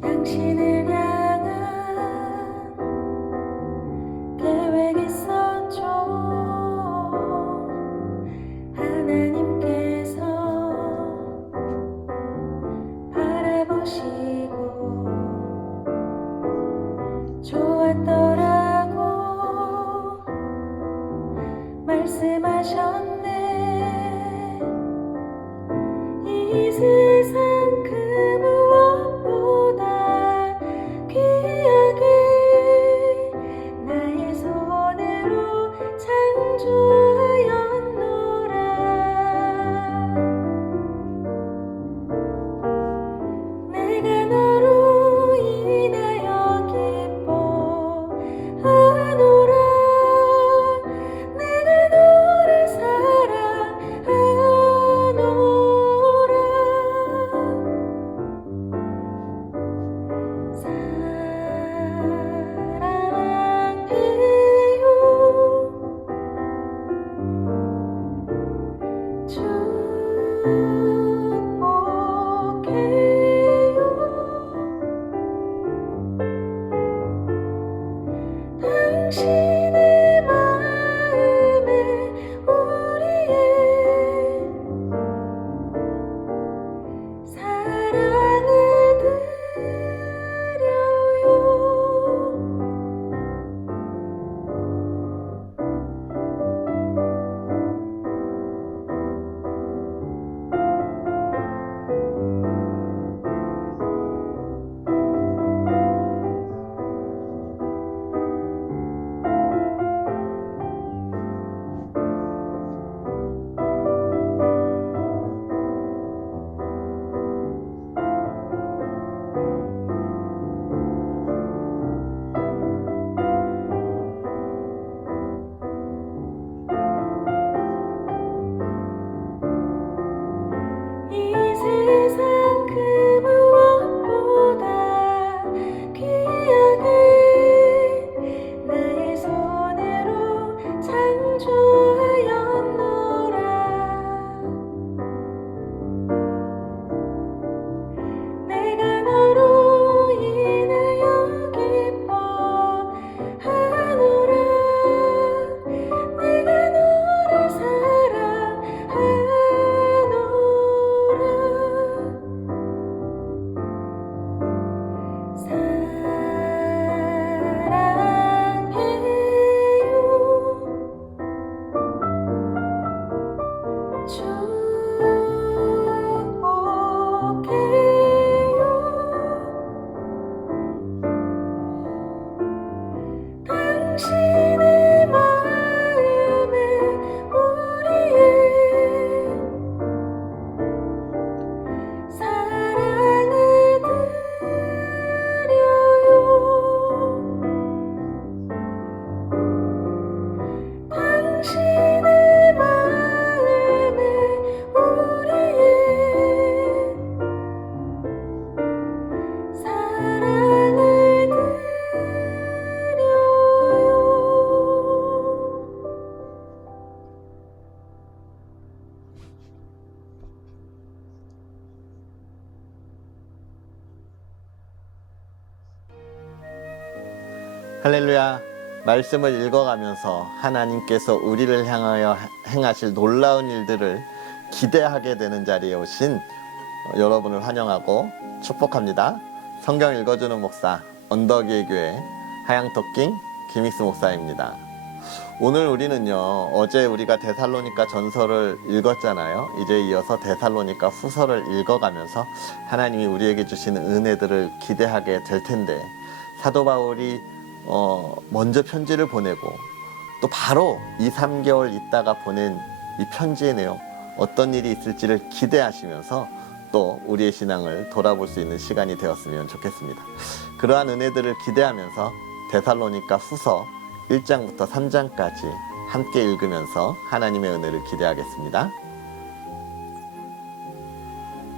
당신을 향한 계획 있었죠. 하나님께서 바라보시고 좋았더라고 말씀하셨네. 이 세상 그 무엇보다 귀하게 나의 손으로 창조하였노라. 내가 너로 인하여 기뻐하노라. 내가 너를 사랑하노라. 당신의 마음에 우리의 사랑을 드려요. 이 세상 그 무엇보다 귀하게 나의 손으로 창조하였노라. 내가 너로 인하여 기뻐하노라. 내가 너를 사랑하노라. 사랑해요. 축복해요. 당신의 마음에 우리의 사랑을 드려요. 당신의 마음에 우리의 사랑을 드려요. 할렐루야. 말씀을 읽어가면서 하나님께서 우리를 향하여 행하실 놀라운 일들을 기대하게 되는 자리에 오신 여러분을 환영하고 축복합니다. 성경 읽어주는 목사 언덕의 교회 하양토킹 김익수 목사입니다. 오늘 우리는요, 어제 우리가 데살로니가 전서를 읽었잖아요. 이제 이어서 데살로니가 후서를 읽어가면서 하나님이 우리에게 주시는 은혜들을 기대하게 될 텐데, 사도 바울이 먼저 편지를 보내고 또 바로 2-3개월 있다가 보낸 이 편지의 내용, 어떤 일이 있을지를 기대하시면서 또 우리의 신앙을 돌아볼 수 있는 시간이 되었으면 좋겠습니다. 그러한 은혜들을 기대하면서 데살로니가 후서 1장부터 3장까지 함께 읽으면서 하나님의 은혜를 기대하겠습니다.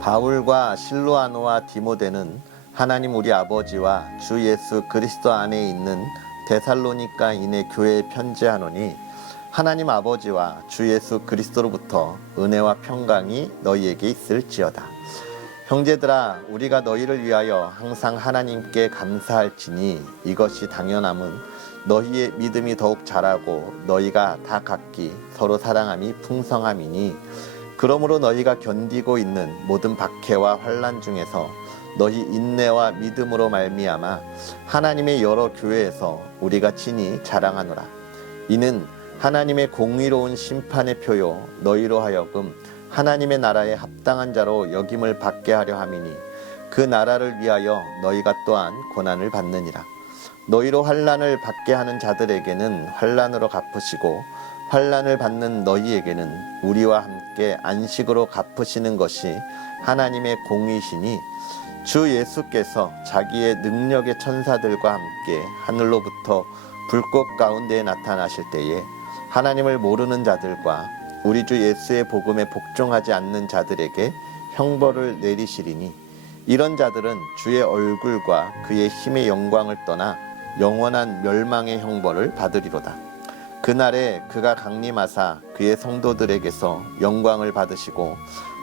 바울과 실로아노와 디모데는 하나님 우리 아버지와 주 예수 그리스도 안에 있는 데살로니가인의 교회에 편지하노니, 하나님 아버지와 주 예수 그리스도로부터 은혜와 평강이 너희에게 있을지어다. 형제들아, 우리가 너희를 위하여 항상 하나님께 감사할지니 이것이 당연함은 너희의 믿음이 더욱 자라고 너희가 다 각기 서로 사랑함이 풍성함이니, 그러므로 너희가 견디고 있는 모든 박해와 환난 중에서 너희 인내와 믿음으로 말미암아 하나님의 여러 교회에서 우리가 친히 자랑하노라. 이는 하나님의 공의로운 심판의 표요 너희로 하여금 하나님의 나라에 합당한 자로 여김을 받게 하려 함이니, 그 나라를 위하여 너희가 또한 고난을 받느니라. 너희로 환난을 받게 하는 자들에게는 환난으로 갚으시고 환난을 받는 너희에게는 우리와 함께 안식으로 갚으시는 것이 하나님의 공의시니, 주 예수께서 자기의 능력의 천사들과 함께 하늘로부터 불꽃 가운데에 나타나실 때에 하나님을 모르는 자들과 우리 주 예수의 복음에 복종하지 않는 자들에게 형벌을 내리시리니, 이런 자들은 주의 얼굴과 그의 힘의 영광을 떠나 영원한 멸망의 형벌을 받으리로다. 그날에 그가 강림하사 그의 성도들에게서 영광을 받으시고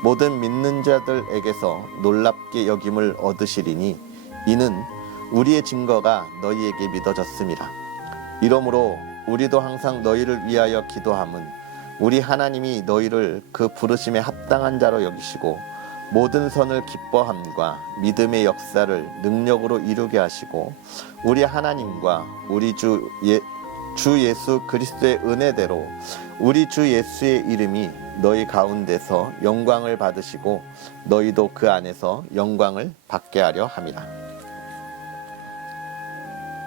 모든 믿는 자들에게서 놀랍게 여김을 얻으시리니, 이는 우리의 증거가 너희에게 믿어졌음이라. 이러므로 우리도 항상 너희를 위하여 기도함은 우리 하나님이 너희를 그 부르심에 합당한 자로 여기시고 모든 선을 기뻐함과 믿음의 역사를 능력으로 이루게 하시고, 우리 하나님과 우리 주 예수 그리스도의 은혜대로 우리 주 예수의 이름이 너희 가운데서 영광을 받으시고 너희도 그 안에서 영광을 받게 하려 함이라.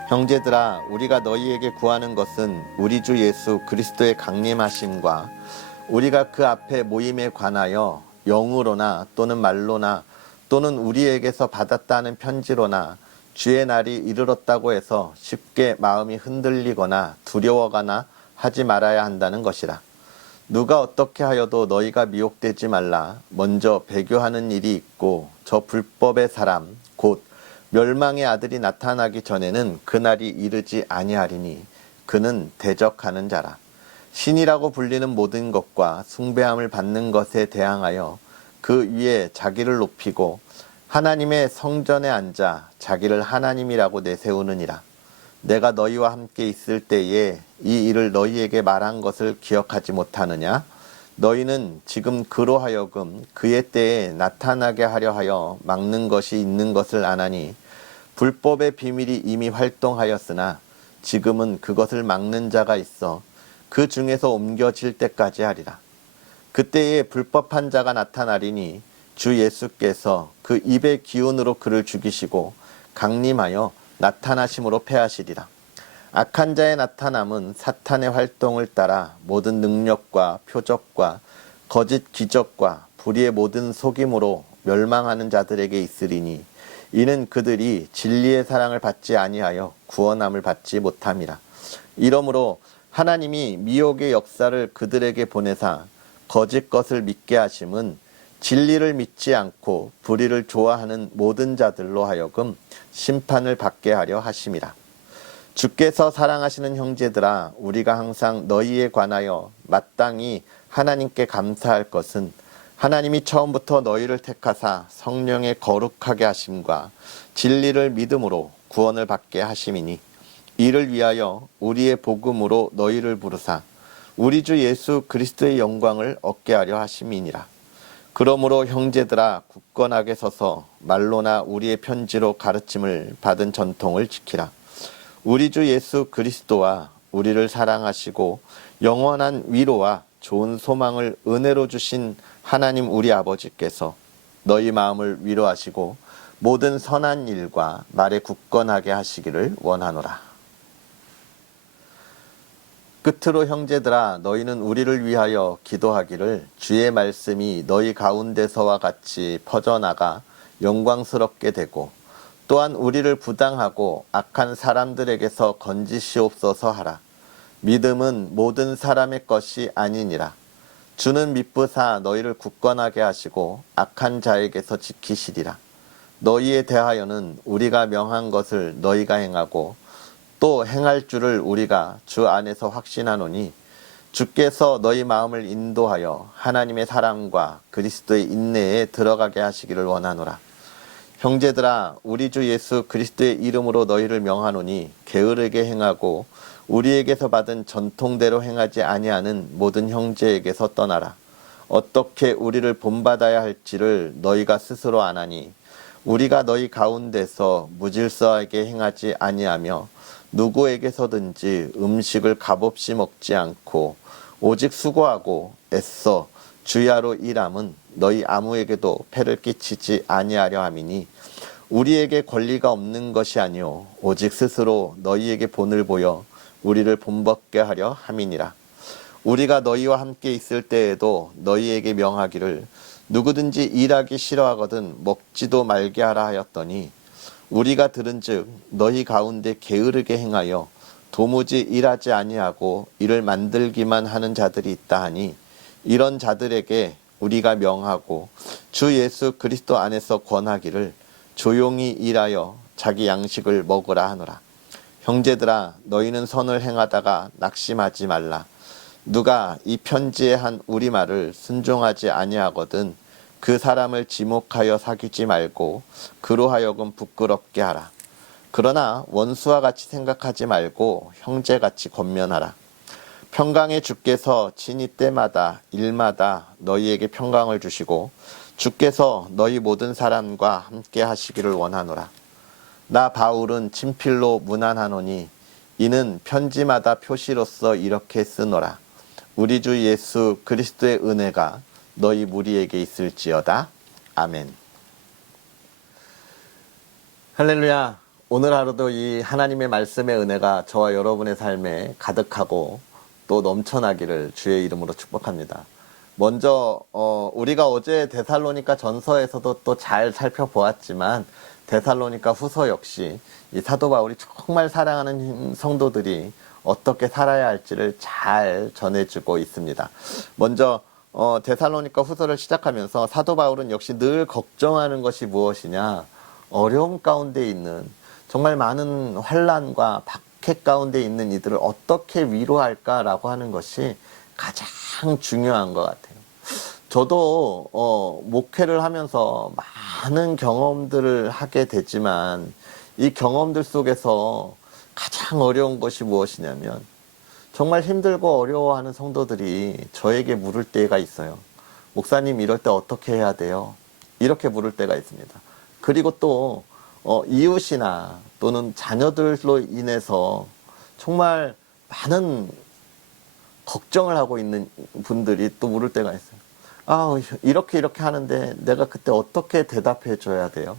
형제들아, 우리가 너희에게 구하는 것은 우리 주 예수 그리스도의 강림하심과 우리가 그 앞에 모임에 관하여 영으로나 또는 말로나 또는 우리에게서 받았다는 편지로나 주의 날이 이르렀다고 해서 쉽게 마음이 흔들리거나 두려워가나 하지 말아야 한다는 것이라. 누가 어떻게 하여도 너희가 미혹되지 말라. 먼저 배교하는 일이 있고 저 불법의 사람 곧 멸망의 아들이 나타나기 전에는 그날이 이르지 아니하리니 그는 대적하는 자라. 신이라고 불리는 모든 것과 숭배함을 받는 것에 대항하여 그 위에 자기를 높이고 하나님의 성전에 앉아 자기를 하나님이라고 내세우느니라. 내가 너희와 함께 있을 때에 이 일을 너희에게 말한 것을 기억하지 못하느냐? 너희는 지금 그로 하여금 그의 때에 나타나게 하려 하여 막는 것이 있는 것을 아나니, 불법의 비밀이 이미 활동하였으나 지금은 그것을 막는 자가 있어 그 중에서 옮겨질 때까지 하리라. 그때에 불법한 자가 나타나리니 주 예수께서 그 입의 기운으로 그를 죽이시고 강림하여 나타나심으로 패하시리라. 악한 자의 나타남은 사탄의 활동을 따라 모든 능력과 표적과 거짓 기적과 불의의 모든 속임으로 멸망하는 자들에게 있으리니, 이는 그들이 진리의 사랑을 받지 아니하여 구원함을 받지 못함이라. 이러므로 하나님이 미혹의 역사를 그들에게 보내사 거짓 것을 믿게 하심은 진리를 믿지 않고 불의를 좋아하는 모든 자들로 하여금 심판을 받게 하려 하심이라. 주께서 사랑하시는 형제들아, 우리가 항상 너희에 관하여 마땅히 하나님께 감사할 것은 하나님이 처음부터 너희를 택하사 성령의 거룩하게 하심과 진리를 믿음으로 구원을 받게 하심이니, 이를 위하여 우리의 복음으로 너희를 부르사 우리 주 예수 그리스도의 영광을 얻게 하려 하심이니라. 그러므로 형제들아, 굳건하게 서서 말로나 우리의 편지로 가르침을 받은 전통을 지키라. 우리 주 예수 그리스도와 우리를 사랑하시고 영원한 위로와 좋은 소망을 은혜로 주신 하나님 우리 아버지께서 너희 마음을 위로하시고 모든 선한 일과 말에 굳건하게 하시기를 원하노라. 끝으로 형제들아, 너희는 우리를 위하여 기도하기를, 주의 말씀이 너희 가운데서와 같이 퍼져나가 영광스럽게 되고 또한 우리를 부당하고 악한 사람들에게서 건지시옵소서 하라. 믿음은 모든 사람의 것이 아니니라. 주는 미쁘사 너희를 굳건하게 하시고 악한 자에게서 지키시리라. 너희에 대하여는 우리가 명한 것을 너희가 행하고 또 행할 줄을 우리가 주 안에서 확신하노니, 주께서 너희 마음을 인도하여 하나님의 사랑과 그리스도의 인내에 들어가게 하시기를 원하노라. 형제들아, 우리 주 예수 그리스도의 이름으로 너희를 명하노니 게으르게 행하고 우리에게서 받은 전통대로 행하지 아니하는 모든 형제에게서 떠나라. 어떻게 우리를 본받아야 할지를 너희가 스스로 아나니 우리가 너희 가운데서 무질서하게 행하지 아니하며 누구에게서든지 음식을 값없이 먹지 않고 오직 수고하고 애써 주야로 일함은 너희 아무에게도 폐를 끼치지 아니하려 함이니 우리에게 권리가 없는 것이 아니오 오직 스스로 너희에게 본을 보여 우리를 본받게 하려 함이니라. 우리가 너희와 함께 있을 때에도 너희에게 명하기를 누구든지 일하기 싫어하거든 먹지도 말게 하라 하였더니 우리가 들은즉 너희 가운데 게으르게 행하여 도무지 일하지 아니하고 일을 만들기만 하는 자들이 있다 하니 이런 자들에게 우리가 명하고 주 예수 그리스도 안에서 권하기를 조용히 일하여 자기 양식을 먹으라 하노라. 형제들아, 너희는 선을 행하다가 낙심하지 말라. 누가 이 편지에 한 우리말을 순종하지 아니하거든 그 사람을 지목하여 사귀지 말고 그로 하여금 부끄럽게 하라. 그러나 원수와 같이 생각하지 말고 형제같이 권면하라. 평강의 주께서 친히 때마다 일마다 너희에게 평강을 주시고 주께서 너희 모든 사람과 함께 하시기를 원하노라. 나 바울은 친필로 문안하노니 이는 편지마다 표시로서 이렇게 쓰노라. 우리 주 예수 그리스도의 은혜가 너희 무리에게 있을지어다. 아멘. 할렐루야. 오늘 하루도 이 하나님의 말씀의 은혜가 저와 여러분의 삶에 가득하고 또 넘쳐나기를 주의 이름으로 축복합니다. 먼저 우리가 어제 데살로니가 전서에서도 또 잘 살펴보았지만 데살로니가 후서 역시 이 사도 바울이 정말 사랑하는 성도들이 어떻게 살아야 할지를 잘 전해주고 있습니다. 먼저 데살로니가 후서를 시작하면서 사도 바울은 역시 늘 걱정하는 것이 무엇이냐, 어려움 가운데 있는 정말 많은 환난과 박해 가운데 있는 이들을 어떻게 위로할까라고 하는 것이 가장 중요한 것 같아요. 저도 목회를 하면서 많은 경험들을 하게 되지만 이 경험들 속에서 가장 어려운 것이 무엇이냐면 정말 힘들고 어려워하는 성도들이 저에게 물을 때가 있어요. 목사님, 이럴 때 어떻게 해야 돼요? 이렇게 물을 때가 있습니다. 그리고 또 이웃이나 또는 자녀들로 인해서 정말 많은 걱정을 하고 있는 분들이 또 물을 때가 있어요. 아, 이렇게 하는데 내가 그때 어떻게 대답해 줘야 돼요?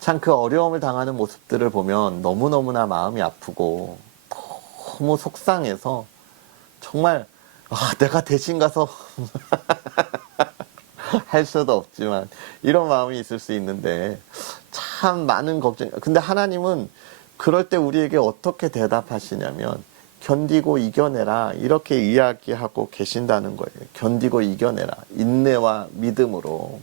참 그 어려움을 당하는 모습들을 보면 너무너무나 마음이 아프고 너무 속상해서 정말 내가 대신 가서 할 수도 없지만 이런 마음이 있을 수 있는데 참 많은 걱정. 근데 하나님은 그럴 때 우리에게 어떻게 대답하시냐면 견디고 이겨내라 이렇게 이야기하고 계신다는 거예요. 견디고 이겨내라. 인내와 믿음으로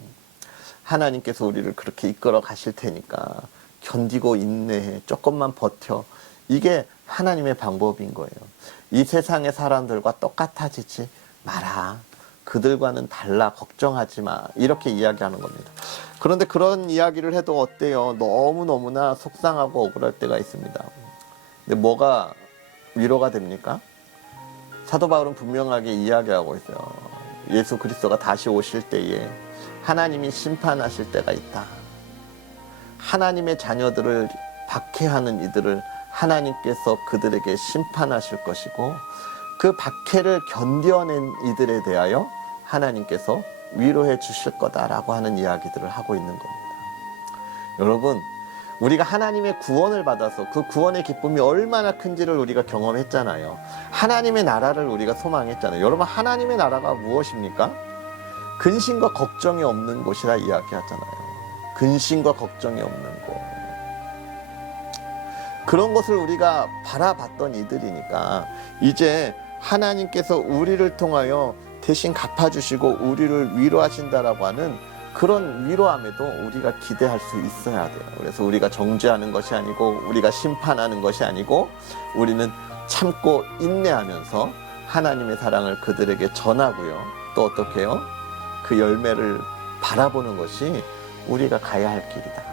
하나님께서 우리를 그렇게 이끌어 가실 테니까 견디고 인내해. 조금만 버텨. 이게 하나님의 방법인 거예요. 이 세상의 사람들과 똑같아지지 마라. 그들과는 달라. 걱정하지 마. 이렇게 이야기하는 겁니다. 그런데 그런 이야기를 해도 어때요? 너무너무나 속상하고 억울할 때가 있습니다. 근데 뭐가 위로가 됩니까? 사도 바울은 분명하게 이야기하고 있어요. 예수 그리스도가 다시 오실 때에 하나님이 심판하실 때가 있다. 하나님의 자녀들을 박해하는 이들을 하나님께서 그들에게 심판하실 것이고 그 박해를 견뎌낸 이들에 대하여 하나님께서 위로해 주실 거다라고 하는 이야기들을 하고 있는 겁니다. 여러분, 우리가 하나님의 구원을 받아서 그 구원의 기쁨이 얼마나 큰지를 우리가 경험했잖아요. 하나님의 나라를 우리가 소망했잖아요. 여러분, 하나님의 나라가 무엇입니까? 근심과 걱정이 없는 곳이라 이야기하잖아요. 근심과 걱정이 없는 곳. 그런 것을 우리가 바라봤던 이들이니까 이제 하나님께서 우리를 통하여 대신 갚아주시고 우리를 위로하신다라고 하는 그런 위로함에도 우리가 기대할 수 있어야 돼요. 그래서 우리가 정죄하는 것이 아니고 우리가 심판하는 것이 아니고 우리는 참고 인내하면서 하나님의 사랑을 그들에게 전하고요. 또 어떻게 해요? 그 열매를 바라보는 것이 우리가 가야 할 길이다.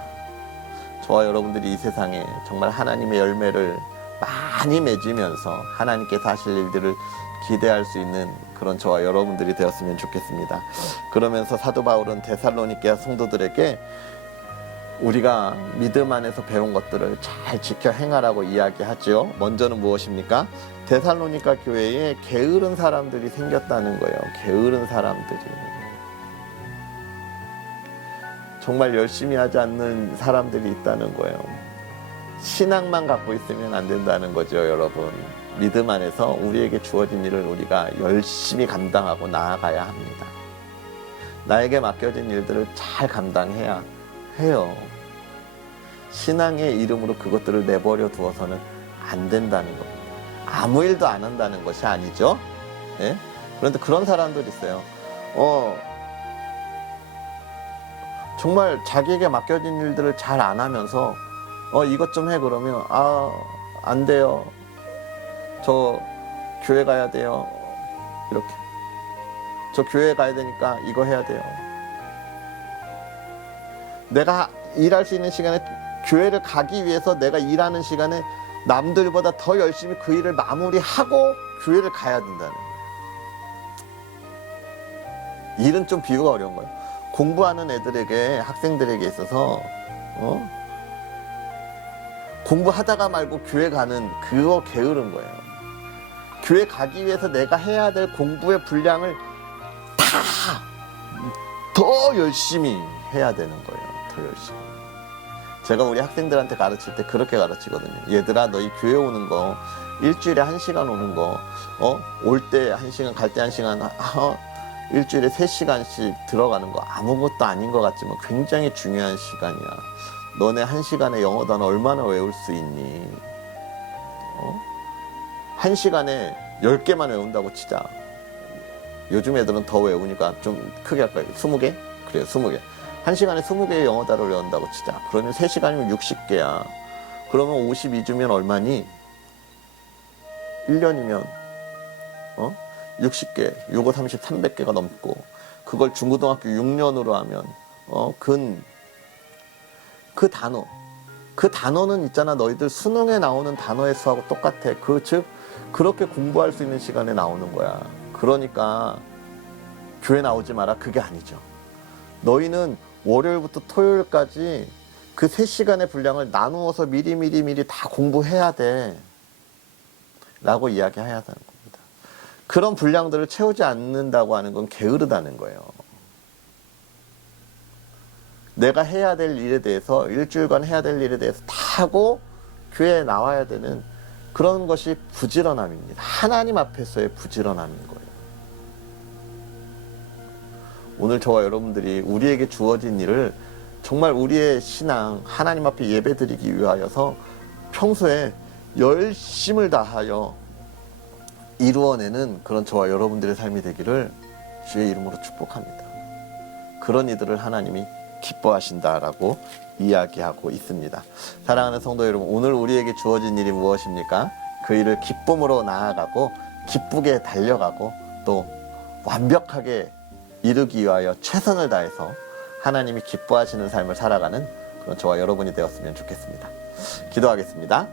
저와 여러분들이 이 세상에 정말 하나님의 열매를 많이 맺으면서 하나님께서 하실 일들을 기대할 수 있는 그런 저와 여러분들이 되었으면 좋겠습니다. 그러면서 사도 바울은 데살로니가 성도들에게 우리가 믿음 안에서 배운 것들을 잘 지켜 행하라고 이야기하죠. 먼저는 무엇입니까? 데살로니가 교회에 게으른 사람들이 생겼다는 거예요. 게으른 사람들이. 정말 열심히 하지 않는 사람들이 있다는 거예요. 신앙만 갖고 있으면 안 된다는 거죠, 여러분. 믿음 안에서 우리에게 주어진 일을 우리가 열심히 감당하고 나아가야 합니다. 나에게 맡겨진 일들을 잘 감당해야 해요. 신앙의 이름으로 그것들을 내버려 두어서는 안 된다는 겁니다. 아무 일도 안 한다는 것이 아니죠. 예? 그런데 그런 사람들이 있어요. 정말 자기에게 맡겨진 일들을 잘 안 하면서 이것 좀 해 그러면 안 돼요. 저 교회 가야 돼요. 이렇게. 저 교회 가야 되니까 이거 해야 돼요. 내가 일할 수 있는 시간에 교회를 가기 위해서 내가 일하는 시간에 남들보다 더 열심히 그 일을 마무리하고 교회를 가야 된다는 거예요. 일은 좀 비유가 어려운 거예요. 공부하는 애들에게, 학생들에게 있어서 공부하다가 말고 교회 가는 그거 게으른 거예요. 교회 가기 위해서 내가 해야 될 공부의 분량을 다 더 열심히 해야 되는 거예요. 더 열심히. 제가 우리 학생들한테 가르칠 때 그렇게 가르치거든요. 얘들아, 너희 교회 오는 거 일주일에 1시간 오는 거 올 때 1시간, 갈 때 1시간, 일주일에 3시간씩 들어가는 거 아무것도 아닌 것 같지만 굉장히 중요한 시간이야. 너네 1시간에 영어 단어 얼마나 외울 수 있니? 1시간에 10개만 외운다고 치자. 요즘 애들은 더 외우니까 좀 크게 할까요? 20개? 그래요, 20개. 1시간에 20개의 영어 단어를 외운다고 치자. 그러면 3시간이면 60개야. 그러면 52주면 얼마니? 1년이면 60개, 요거 300개가 넘고, 그걸 중고등학교 6년으로 하면 그 단어는 있잖아. 너희들 수능에 나오는 단어의 수하고 똑같아. 즉 그렇게 공부할 수 있는 시간에 나오는 거야. 그러니까 교회 나오지 마라, 그게 아니죠. 너희는 월요일부터 토요일까지 그 3시간의 분량을 나누어서 미리 다 공부해야 돼 라고 이야기해야 하는 겁니다. 그런 분량들을 채우지 않는다고 하는 건 게으르다는 거예요. 내가 해야 될 일에 대해서, 일주일간 해야 될 일에 대해서 다 하고 교회에 나와야 되는 그런 것이 부지런함입니다. 하나님 앞에서의 부지런함인 거예요. 오늘 저와 여러분들이 우리에게 주어진 일을 정말 우리의 신앙, 하나님 앞에 예배드리기 위하여서 평소에 열심을 다하여 이루어내는 그런 저와 여러분들의 삶이 되기를 주의 이름으로 축복합니다. 그런 이들을 하나님이 기뻐하신다라고 이야기하고 있습니다. 사랑하는 성도 여러분, 오늘 우리에게 주어진 일이 무엇입니까? 그 일을 기쁨으로 나아가고 기쁘게 달려가고 또 완벽하게 이루기 위하여 최선을 다해서 하나님이 기뻐하시는 삶을 살아가는 그런 저와 여러분이 되었으면 좋겠습니다. 기도하겠습니다.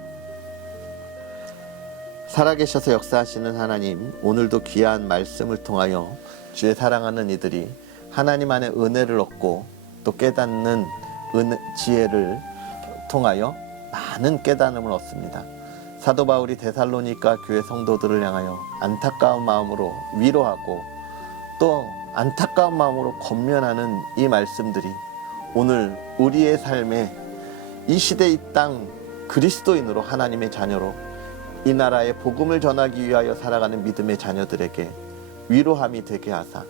살아계셔서 역사하시는 하나님, 오늘도 귀한 말씀을 통하여 주의 사랑하는 이들이 하나님 안에 은혜를 얻고 또 깨닫는 지혜를 통하여 많은 깨달음을 얻습니다. 사도 바울이 데살로니가 교회 성도들을 향하여 안타까운 마음으로 위로하고 또 안타까운 마음으로 권면하는 이 말씀들이 오늘 우리의 삶에 이 시대 이 땅 그리스도인으로, 하나님의 자녀로 이 나라의 복음을 전하기 위하여 살아가는 믿음의 자녀들에게 위로함이 되게 하사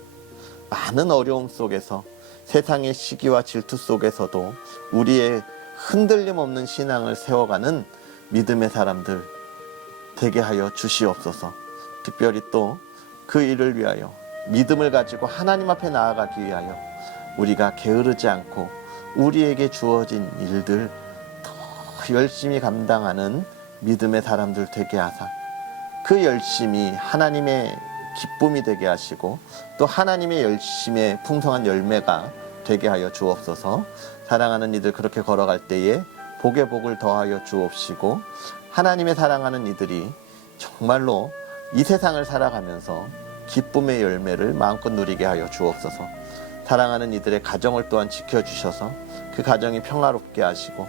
많은 어려움 속에서, 세상의 시기와 질투 속에서도 우리의 흔들림 없는 신앙을 세워가는 믿음의 사람들 되게 하여 주시옵소서. 특별히 또 그 일을 위하여 믿음을 가지고 하나님 앞에 나아가기 위하여 우리가 게으르지 않고 우리에게 주어진 일들 더 열심히 감당하는 믿음의 사람들 되게 하사 그 열심이 하나님의 기쁨이 되게 하시고 또 하나님의 열심의 풍성한 열매가 되게 하여 주옵소서. 사랑하는 이들 그렇게 걸어갈 때에 복의 복을 더하여 주옵시고 하나님의 사랑하는 이들이 정말로 이 세상을 살아가면서 기쁨의 열매를 마음껏 누리게 하여 주옵소서. 사랑하는 이들의 가정을 또한 지켜주셔서 그 가정이 평화롭게 하시고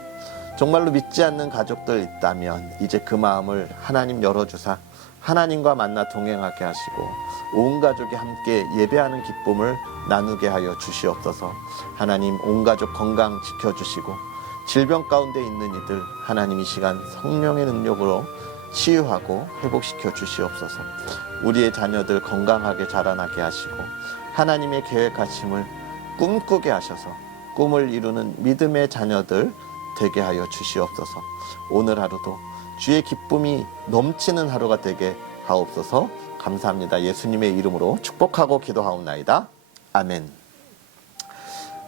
정말로 믿지 않는 가족들 있다면 이제 그 마음을 하나님 열어주사 하나님과 만나 동행하게 하시고 온 가족이 함께 예배하는 기쁨을 나누게 하여 주시옵소서. 하나님 온 가족 건강 지켜주시고 질병 가운데 있는 이들 하나님 이 시간 성령의 능력으로 치유하고 회복시켜 주시옵소서. 우리의 자녀들 건강하게 자라나게 하시고 하나님의 계획하심을 꿈꾸게 하셔서 꿈을 이루는 믿음의 자녀들 되게 하여 주시옵소서. 오늘 하루도 주의 기쁨이 넘치는 하루가 되게 하옵소서. 감사합니다. 예수님의 이름으로 축복하고 기도하옵나이다. 아멘.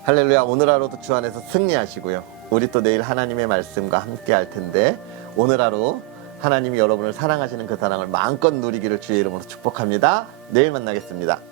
할렐루야. 오늘 하루도 주 안에서 승리하시고요. 우리 또 내일 하나님의 말씀과 함께 할 텐데 오늘 하루 하나님이 여러분을 사랑하시는 그 사랑을 마음껏 누리기를 주의 이름으로 축복합니다. 내일 만나겠습니다.